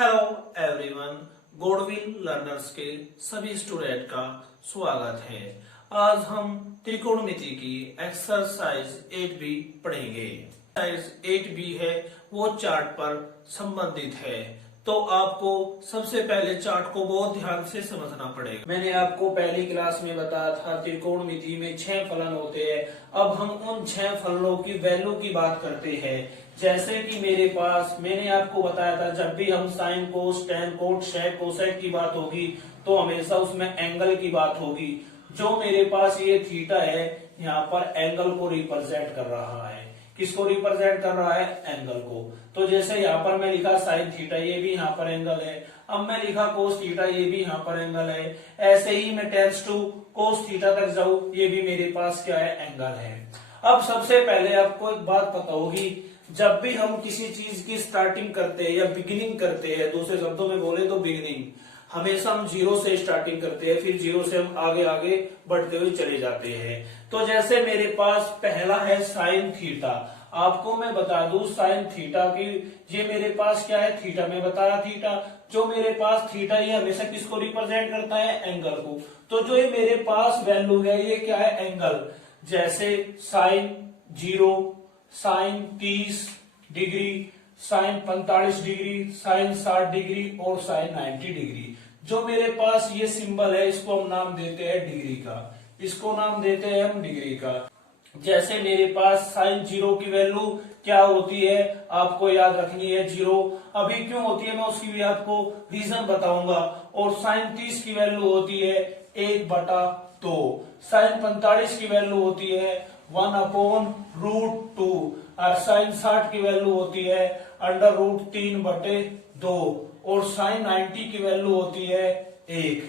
Hello everyone, goodwill learners के सभी student का स्वागत है। आज हम त्रिकोणमिति की एक्सरसाइज 8B पढ़ेंगे। एक्सरसाइज 8B है वो चार्ट पर संबंधित है, तो आपको सबसे पहले चार्ट को बहुत ध्यान से समझना पड़ेगा। मैंने आपको पहली क्लास में बताया था त्रिकोणमिति में 6 फलन होते हैं। अब हम उन 6 फलनों की वैल्यू की बात करते हैं। जैसे कि मेरे पास मैंने आपको बताया था, जब भी हम sine cos ten coat shake cosec की बात होगी तो हमेशा उसमें एंगल की बात होगी। जो मेरे पास ये थीटा है, यहाँ पर एंगल को रिप्रेजेंट कर रहा है। किसको रिप्रेजेंट कर रहा है? एंगल को। तो जैसे यहाँ पर मैं लिखा साइन थीटा, ये भी यहाँ पर एंगल है। अब मैं लिखा कोस थीटा, ये भी यहाँ पर एंगल है। ऐसे ही मैं टेंस टू कोस थीटा तक जाऊं, ये भी मेरे पास क्या है? एंगल है। अब सबसे पहले आपको एक बात पता होगी, जब भी हम किसी चीज की स्टार्टिंग करते हैं या बिगिनिंग करते हैं, दूसरे शब्दों में बोले तो बिगिनिंग, हमेशा हम जीरो से स्टार्टिंग करते हैं, फिर जीरो से हम आगे आगे बढ़ते हुए चले जाते हैं। तो जैसे मेरे पास पहला है साइन थीटा। आपको मैं बता दूं साइन थीटा की, ये मेरे पास क्या है? थीटा। मैं बताया थीटा, जो मेरे पास थीटा ये हमेशा किसको रिप्रेजेंट करता है? एंगल को। तो जो ये मेरे पास वैल्यू है ये क्या है? एंगल। जैसे sine 0, sine 30 degree, sine 45 degree, sine 60 degree और साइन 90 डिग्री। जो मेरे पास ये सिंबल है इसको हम नाम देते हैं डिग्री का। इसको नाम देते हैं हम डिग्री का। जैसे मेरे पास साइन 0 की वैल्यू क्या होती है आपको याद रखनी है, 0। अभी क्यों होती है मैं उसकी भी आपको रीजन बताऊंगा। और साइन 30 की वैल्यू होती है 1/2। साइन 45 की वैल्यू होती है 1/√2 और साइन 60 की वैल्यू होती है √3/2 और साइन 90 की वैल्यू होती है 1।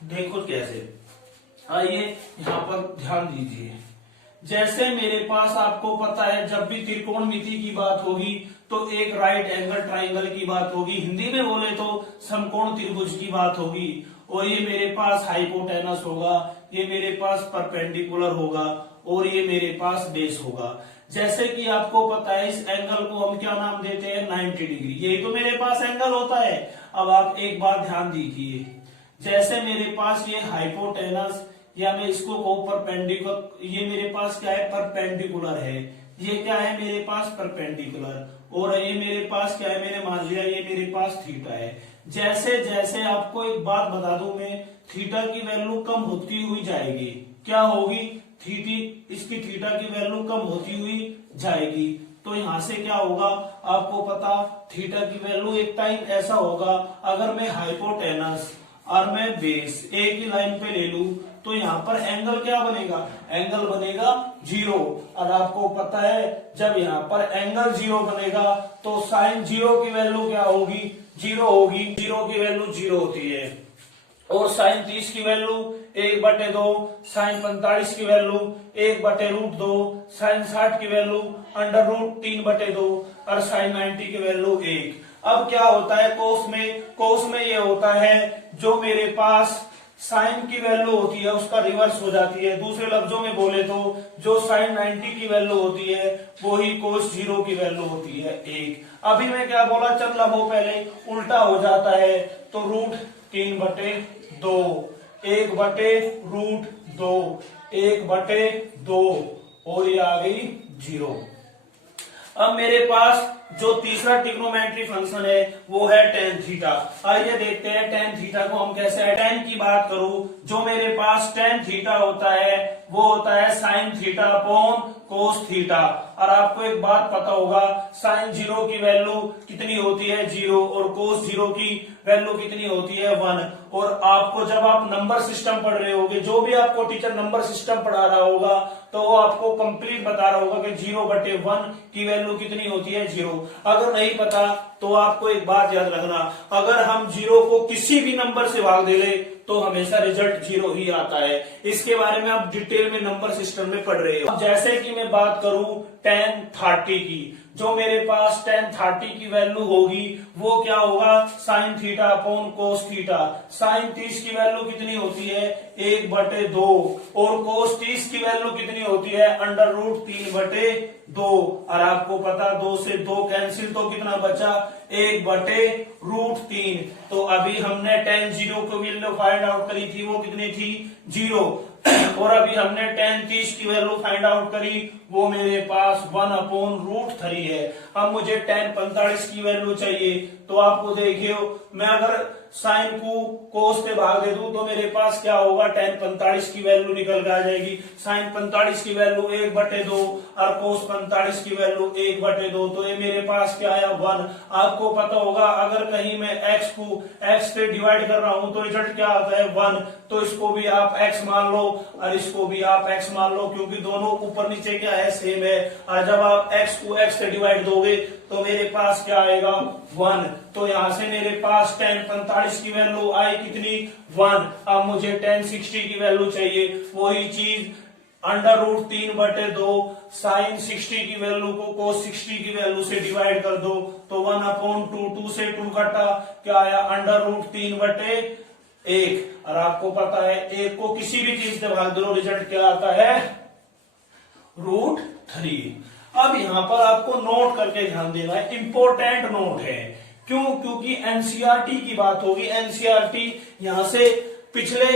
देखो कैसे, आइए यहाँ पर ध्यान दीजिए। जैसे मेरे पास आपको पता है, जब भी त्रिकोणमिति की बात होगी तो एक राइट एंगल ट्राइंगल की बात होगी, हिंदी में बोले तो समकोण त्रिभुज की बात होगी। और ये मेरे पास हाइपोटेनस होगा, ये मेरे पास परपेंडिकुलर होगा और ये मेरे पास बेस होगा। जैसे कि आपको पता है इस एंगल को हम क्या नाम देते हैं? 90 डिग्री। यही तो मेरे पास एंगल होता है। अब आप एक बात ध्यान दीजिए, जैसे मेरे पास ये हाइपोटेनस या मैं इसको कहूं परपेंडिकुलर, ये मेरे पास क्या है? परपेंडिकुलर है। ये क्या है मेरे पास? परपेंडिकुलर। और ये मेरे पास क्या है? मैंने मान लिया ये मेरे पास थीटा है। जैसे जैसे आपको एक बात बता दूं मैं, थीटा की वैल्यू कम होती हुई जाएगी। क्या होगी? इसकी थीटा की वैल्यू कम होती हुई जाएगी। तो यहां से क्या होगा आपको पता, थीटा की वैल्यू एक टाइम ऐसा होगा, अगर मैं हाइपोटेनस और मैं बेस एक ही लाइन पे ले लूं तो यहाँ पर एंगल क्या बनेगा? एंगल बनेगा 0। और आपको पता है जब यहाँ पर एंगल 0 बनेगा तो साइन 0 की वैल्यू क्या होगी? 0 होगी। 0 की वैल्यू 0 होती है। और साइन 30 की वैल्यू 1/2, साइन 45 की वैल्यू 1/√2, साइन 60 की वैल्यू √3/2 और साइन 90 की वैल्यू 1। अब क्या होता है कोस में ये होता है, जो मेरे पास साइन की वैल्यू होती है उसका रिवर्स हो जाती है। दूसरे लफ्जों में बोले तो जो साइन 90 की वैल्यू होती है वो ही कोस 0 की वैल्यू होती है 1। अभी मैं क्या बोला? चल वो पहले उल्टा हो जाता है, तो √3/2, 1/√2, 1/2 और ये आ गई 0। अब मेरे पास जो तीसरा ट्रिग्नोमेट्री फंक्शन है वो है टेन थीटा। आइए देखते हैं टेन थीटा को हम कैसे है। टेन की बात करूं, जो मेरे पास टेन थीटा होता है वो होता है sign theta upon cos theta. और आपको एक बात पता होगा, साइन 0 की वैल्यू कितनी होती है? 0। और कोस 0 की वैल्यू कितनी होती है? 1। और आपको जब आप नंबर सिस्टम पढ़ रहे होगे, जो भी आपको टीचर नंबर सिस्टम पढ़ा रहा होगा तो वो आपको कंप्लीट बता रहा होगा कि 0/1 की वैल्यू कितनी होती है? 0। अगर नहीं पता तो आपको एक बात याद रखना, अगर हम 0 को किसी भी नंबर से भाग दे ले तो हमेशा रिजल्ट 0 ही आता है। इसके बारे में आप डिटेल में नंबर सिस्टम में पढ़ रहे हो। जैसे कि मैं बात करूं tan 30 की, जो मेरे पास tan 30 की वैल्यू होगी वो क्या होगा, sine theta upon cos theta. Sine 30 की वैल्यू कितनी होती है, 1/2, और कोस 30 की वैल्यू कितनी होती है, √3/2। और आपको पता 2 से 2 कैंसिल, तो कितना बचा, 1/√3। तो अभी हमने tan 0 की वैल्यू फाइंड आउट करी थी, वो कितनी थी, 0। और अभी हमने tan 30 की वैल्यू फाइंड आउट करी, वो मेरे पास 1/√3 है। अब मुझे tan 45 की वैल्यू चाहिए, तो आपको देखियो मैं अगर साइन को कोस से भाग दे दूं तो मेरे पास क्या होगा, tan 45 की वैल्यू निकल के आ जाएगी। साइन 45 की वैल्यू 1/2 और कोस 45 की वैल्यू 1/2, तो ये मेरे पास क्या आया, 1। आपको पता होगा अगर कहीं मैं x को x से डिवाइड कर रहा हूं तो रिजल्ट क्या आता है, 1। तो इसको भी आप x मान लो और इसको भी आप x मान लो, क्योंकि दोनों ऊपर नीचे क्या है, सेम है। और जब आप x को x से डिवाइड दोगे तो मेरे पास क्या आएगा, 1। तो यहां से मेरे पास tan 45 की वैल्यू आई कितनी, 1। अब मुझे tan 60 की वैल्यू चाहिए, वही चीज √3/2 साइन 60 की वैल्यू को cos 60 की वैल्यू से डिवाइड कर दो, तो 1/2, 2 से 2 कटा, क्या आया, √3/1। और आपको पता है 1 को किसी भी चीज से भाग दो, रिजल्ट क्या आता है, √3। अब यहां पर आपको नोट करके ध्यान देना है, इंपॉर्टेंट नोट है। क्यों, क्योंकि एनसीईआरटी की बात होगी। एनसीईआरटी यहां से पिछले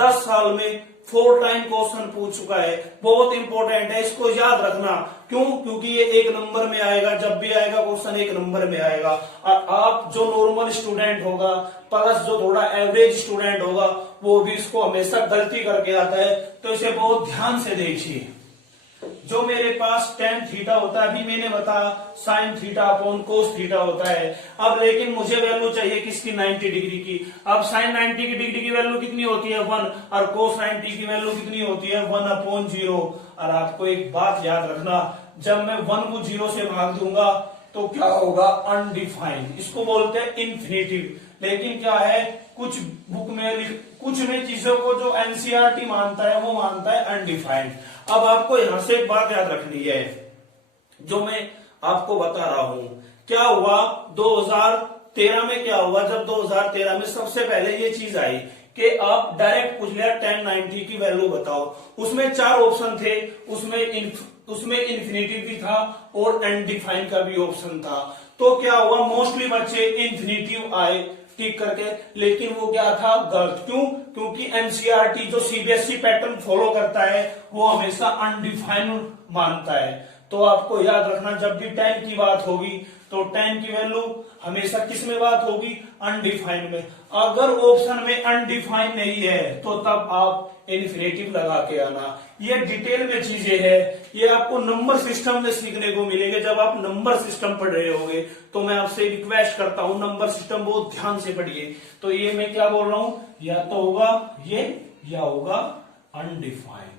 10 साल में 4 टाइम क्वेश्चन पूछ चुका है, बहुत इंपॉर्टेंट है, इसको याद रखना। क्यों, क्योंकि ये 1 नंबर में आएगा, जब भी आएगा क्वेश्चन 1 नंबर में आएगा। और आप जो नॉर्मल स्टूडेंट होगा प्लस जो थोड़ा एवरेज स्टूडेंट होगा वो भी इसको हमेशा गलती करके आता है, तो इसे बहुत ध्यान से देखिए। जो मेरे पास tan थीटा होता है, अभी मैंने बताया sign theta upon cos theta होता है। अब लेकिन मुझे वैल्यू चाहिए किसकी, 90 डिग्री की। अब साइन 90 की डिग्री की वैल्यू कितनी होती है, 1, और कोस 90 की वैल्यू कितनी होती है, 1/0। और आपको एक बात याद रखना, जब मैं 1 को 0 से भाग दूंगा तो क्या होगा, अनडिफाइंड। इसको बोलते हैं इन्फिनेटिव। लेकिन क्या है, कुछ बुक में कुछ में चीजों को जो एनसीईआरटी मानता है वो मानता है अनडिफाइंड। अब आपको यहां से एक बात याद रखनी है, जो मैं आपको बता रहा हूं। क्या हुआ 2013 में, क्या हुआ जब 2013 में सबसे पहले ये चीज आई कि आप डायरेक्ट पूछ लिया tan 90 की वैल्यू बताओ। उसमें 4 ऑप्शन थे, उसमें इन्फिनेटिव भी था और अनडिफाइंड का भी ऑप्शन था। तो क्या हुआ, मोस्टली बच्चे इन्फिनेटिव आए टिक करके, लेकिन वो क्या था, गलत। क्यों, क्योंकि एनसीईआरटी जो सीबीएसई पैटर्न फॉलो करता है वो हमेशा अनडिफाइंड मानता है। तो आपको याद रखना, जब भी tan की बात होगी तो tan की वैल्यू हमेशा किस में बात होगी, अनडिफाइंड में। अगर ऑप्शन में अनडिफाइंड नहीं है तो तब आप इन्फिनेटिव लगा के आना। ये डिटेल में चीजें है, ये आपको नंबर सिस्टम में सीखने को मिलेंगे। जब आप नंबर सिस्टम पढ़ रहे होगे तो मैं आपसे रिक्वेस्ट करता हूं नंबर सिस्टम बहुत ध्यान से पढ़िए। तो ये मैं क्या बोल रहा हूं, या तो होगा ये या होगा अनडिफाइंड।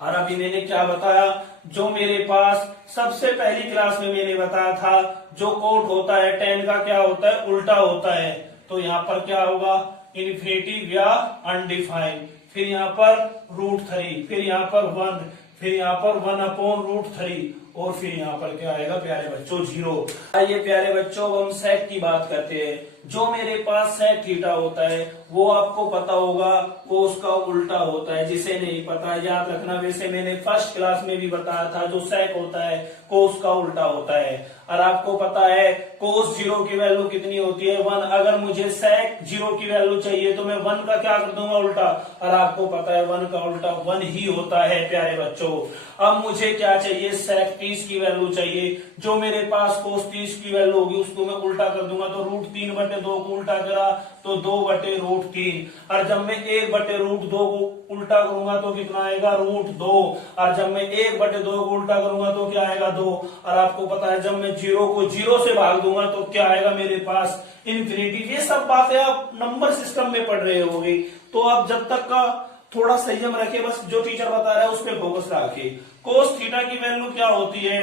और अभी मैंने क्या बताया, जो मेरे पास सबसे पहली क्लास में मैंने बताया था, जो कोट होता है tan का क्या होता है, उल्टा होता है। तो यहां पर क्या होगा, इन्फिनेटिव या अनडिफाइंड, फिर यहां पर √3, फिर यहां पर 1, फिर यहां पर 1/√3, और फिर यहां पर क्या आएगा प्यारे बच्चों, 0। आइए प्यारे बच्चों, हम सेक की बात करते हैं। जो मेरे पास सेक थीटा होता है वो आपको पता होगा कोस का उल्टा होता है। जिसे नहीं पता याद रखना, वैसे मैंने फर्स्ट क्लास में भी बताया था, जो सेक होता है कोस का उल्टा होता है। और आपको पता है कोस 0 की वैल्यू कितनी होती है, 1। अगर मुझे सेक 0 की वैल्यू चाहिए तो मैं 1 का क्या कर दूंगा, उल्टा। और आपको पता है 1 का उल्टा 1 ही होता है प्यारे बच्चों। अब मुझे क्या चाहिए, सेक 30 की वैल्यू चाहिए। जो मेरे पास कोस 30 की वैल्यू होगी उसको मैं उल्टा कर दूंगा, तो √3/2 को उल्टा करा तो 2/√3। और जब मैं 1/√2 को उल्टा करूंगा तो कितना आएगा, √2। और जब मैं 1/2 को उल्टा करूंगा तो क्या आएगा, 2। और आपको पता है जब मैं 0 को 0 से भाग दूंगा तो क्या आएगा मेरे पास, इन्फिनिटी। ये सब बातें आप नंबर सिस्टम में पढ़ रहे होगे, तो आप जब तक का थोड़ा संयम रखे, बस जो टीचर बता रहा है उस पर फोकस रखे। कोस थीटा की वैल्यू क्या होती है,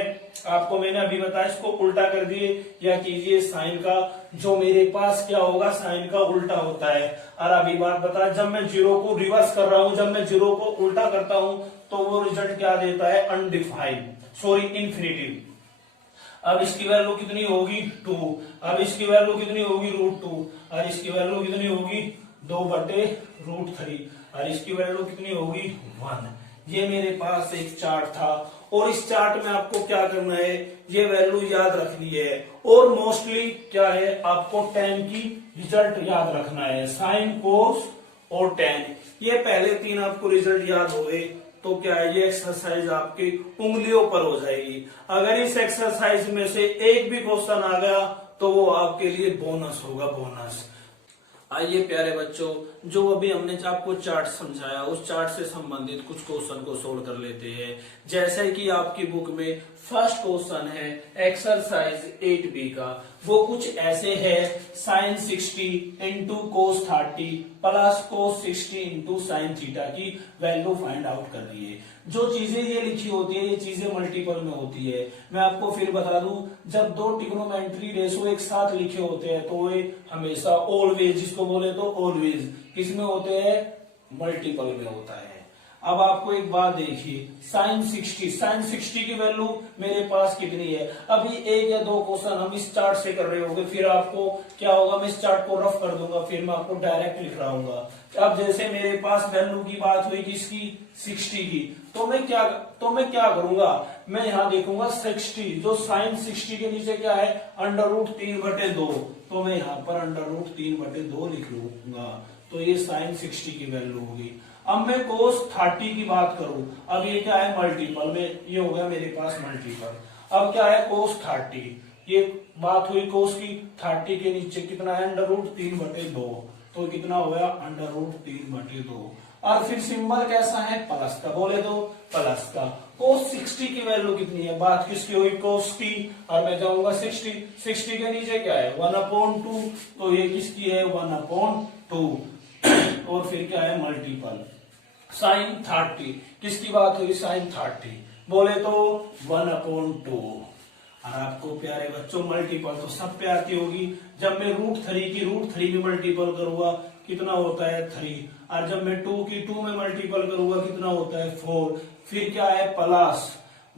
आपको मैंने अभी बताया, इसको उल्टा कर दिए या कीजिए साइन का। जो मेरे पास क्या होगा, साइन का उल्टा होता है। और अभी बात बता, जब मैं 0 को रिवर्स कर रहा हूं, जब मैं 0 को उल्टा करता हूं तो वो रिजल्ट क्या देता है, अनडिफाइंड, सॉरी इन्फिनिटिव। अब इसकी वैल्यू कितनी होगी 2, अब इसकी वैल्यू कितनी होगी √2, और इसकी वैल्यू कितनी होगी 2/√3, और इसकी वैल्यू कितनी होगी 1। ये मेरे पास एक चार्ट था और इस चार्ट में आपको क्या करना है, ये वैल्यू याद रखनी है और मोस्टली क्या है आपको tan की रिजल्ट याद रखना है, साइन कोस और tan। ये पहले 3 आपको रिजल्ट याद हो गए तो क्या है ये एक्सरसाइज आपकी उंगलियों पर हो जाएगी। अगर इस एक्सरसाइज में से एक भी क्वेश्चन आ गया तो वो आपके लिए बोनस होगा, बोनस। आइए प्यारे बच्चों, जो अभी हमने आपको चार्ट समझाया उस चार्ट से संबंधित कुछ क्वेश्चन को सोल्व कर लेते हैं। जैसे कि आपकी बुक में फर्स्ट क्वेश्चन है एक्सरसाइज 8B का, वो कुछ ऐसे है sin 60 into cos 30 plus cos 60 into sine theta की वैल्यू फाइंड आउट कर रही है। जो चीजें ये लिखी होती है ये चीजें मल्टीपल में होती है। मैं आपको फिर बता दूं, जब 2 ट्रिग्नोमेट्री रेशो एक साथ लिखे होते हैं तो वे हमेशा ऑलवेज, जिसको बोले तो ऑलवेज किसमें होते हैं, मल्टीपल में होता है। अब आपको एक बात देखिए, sin 60 की वैल्यू मेरे पास कितनी है। अभी 1 या 2 क्वेश्चन हम इस चार्ट से कर रहे होंगे, फिर आपको क्या होगा, मैं इस चार्ट को रफ कर दूंगा, फिर मैं आपको डायरेक्ट लिख रहा हूँ। अब जैसे मेरे पास वैल्यू की बात हुई किसकी, 60 की, तो मैं क्या करूंगा, मैं यहाँ देखूंगा 60, जो sin 60 के नीचे क्या है √3/2, तो मैं यहाँ पर √3/2 लिख लूंगा, तो ये sin 60 की वैल्यू होगी। अब मैं cos 30 की बात करूं, अब ये क्या है मल्टीपल में, ये हो गया मेरे पास मल्टीपल। अब क्या है cos 30, ये बात हुई cos की, 30 के नीचे कितना है √3/2, तो कितना हो गया √3/2। और फिर सिंबल कैसा है, प्लस का, बोले तो प्लस का। cos 60 की वैल्यू कितनी है, बात किसकी हुई cos की, और मैं जाऊंगा 60 के नीचे क्या है 1/2, तो ये किसकी है 1/2, और फिर क्या है मल्टीपल। sin 30 किसकी बात हुई, sin 30, बोले तो 1/2। और आपको प्यारे बच्चों मल्टीपल तो सब पे आती होगी। जब मैं √3 की √3 में मल्टीपल करूंगा कितना होता है 3, और जब मैं 2 की 2 में मल्टीपल करूंगा कितना होता है 4। फिर क्या है प्लस,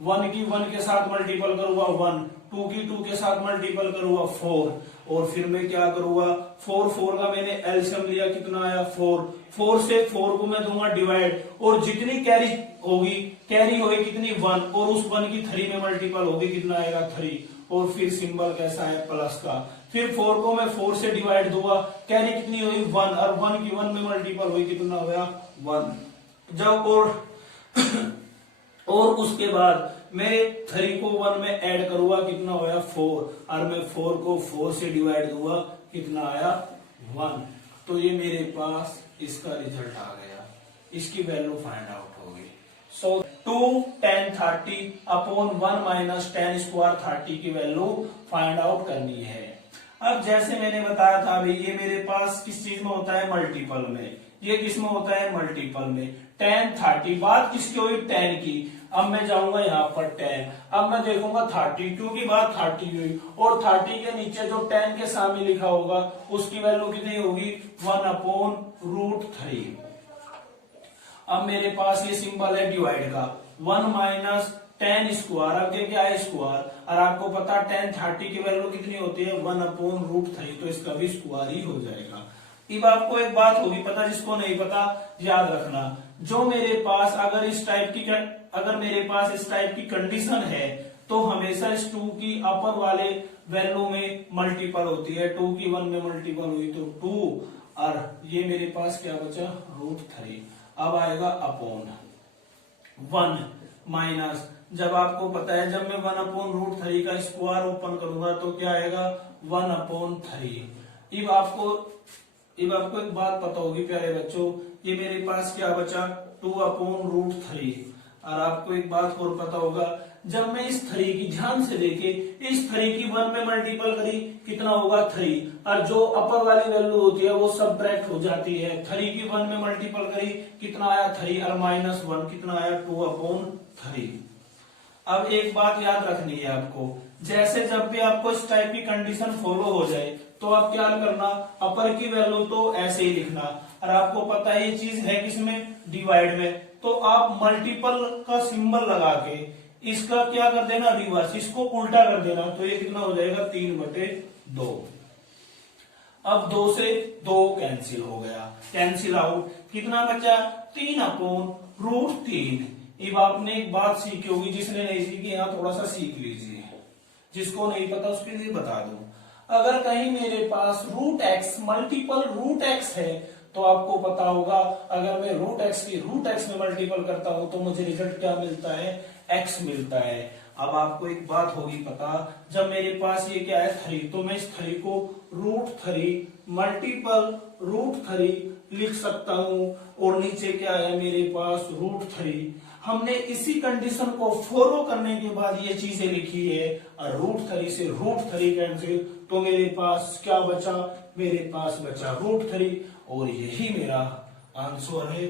1 की 1 के साथ मल्टीपल करूंगा 1, 2 की 2 के साथ मल्टीपल करूंगा 4, और फिर मैं क्या करूंगा 4 का मैंने एलसीएम लिया, कितना आया 4 से 4 को मैं दूंगा डिवाइड, और जितनी कैरी होगी कितनी 1, और उस 1 की 3 में मल्टीपल होगी कितना आएगा 3, और फिर सिंबल कैसा है प्लस का। फिर 4 को मैं 4 से डिवाइड दूंगा, कैरी कितनी हुई 1, और 1 की 1 में मल्टीपल हुई कितना हो गया 1। जब और उसके बाद मैं 3 को 1 में ऐड करूंगा कितना होगा 4, और मैं 4 को 4 से डिवाइड दूंगा कितना आया 1। तो ये मेरे पास इसका रिजल्ट आ गया, इसकी वैल्यू फाइंड आउट होगी। सो 2 tan 30 upon 1 minus tan square 30 की वैल्यू फाइंड आउट करनी है। अब जैसे मैंने बताया था अभी, ये मेरे पास किस चीज में होता है मल्टीपल में, ये किस में होता है मल्टीपल में। tan 30 बात किसकी हुई tan की, अब मैं जाऊंगा यहाँ पर tan, अब मैं देखूंगा 30, क्योंकि बात 30 हुई, और 30 के नीचे जो tan के सामने लिखा होगा उसकी वैल्यू कितनी होगी 1/√3। अब मेरे पास ये सिंबल है डिवाइड का, 1 माइनस tan स्क्वायर, अब क्या है स्क्वायर, और आपको पता tan 30 की वैल्यू कितनी होती है 1/√3, तो इसका भी स्क्वायर ही हो जाएगा। अब आपको एक बात होगी पता, जिसको नहीं पता याद रखना, जो मेरे पास अगर मेरे पास इस टाइप की कंडीशन है तो हमेशा इस 2 की अपर वाले वैल्यू में मल्टीपल होती है, 2 की 1 में मल्टीपल हुई तो 2, और ये मेरे पास क्या बचा √3। अब आएगा अपॉन 1 माइनस, जब आपको पता है जब मैं 1/√3 का स्क्वायर ओपन करूंगा तो क्या आएगा 1/3। अब आपको एक बात पता होगी प्यारे बच्चों, ये मेरे पास क्या बचा 2/√3, और आपको एक बात और पता होगा, जब मैं इस 3 की ध्यान से देखे, इस 3 की 1 में मल्टीपल करी कितना होगा 3, और जो अपर वाली वैल्यू होती है वो सबट्रैक्ट हो जाती है। 3 की 1 में मल्टीपल करी कितना आया 3, और -1 कितना आया 2/3। अब एक बात याद रखनी है आपको, जैसे जब भी आपको इस टाइप की कंडीशन फॉलो हो जाए तो आप क्या करना, अपर की वैल्यू तो ऐसे ही लिखना, और आपको पता है ये चीज है किसमें डिवाइड में, तो आप मल्टीपल का सिंबल लगा के इसका क्या कर देना, रिवर्स, इसको उल्टा कर देना, तो ये कितना हो जाएगा 3/2। अब 2 से 2 कैंसिल हो गया, कैंसिल आउट, कितना बचा 3/√3। अब आपने एक बात सीखी होगी, जिसने नहीं सीखी यहाँ थोड़ा सा सीख लीजिए, जिसको नहीं पता उसके लिए बता दूं। अगर कहीं मेरे पास √x मल्टीपल √x है तो आपको पता होगा, अगर मैं √x की √x में मल्टीपल करता हूं तो मुझे रिजल्ट क्या मिलता है, x मिलता है। अब आपको एक बात होगी पता, जब मेरे पास ये क्या है 3, तो मैं इस 3 को √3 मल्टीपल √3 लिख सकता हूं, और नीचे क्या है मेरे पास √3। हमने इसी कंडीशन को फॉलो करने के बाद ये चीजें लिखी है, और √3 से √3 कैंसिल, तो मेरे पास क्या बचा, मेरे पास बचा √3, और यही मेरा आंसर है।